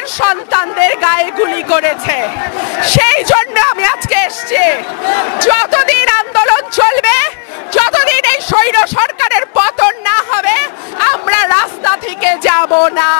মায়ের সন্তানদের গায়ে গুলি করেছে। সেই জন্য আমি আজকে এসেছি। যতদিন আন্দোলন চলবে, যতদিন এই স্বৈর সরকারের পতন না হবে, আমরা রাস্তা থেকে যাব না।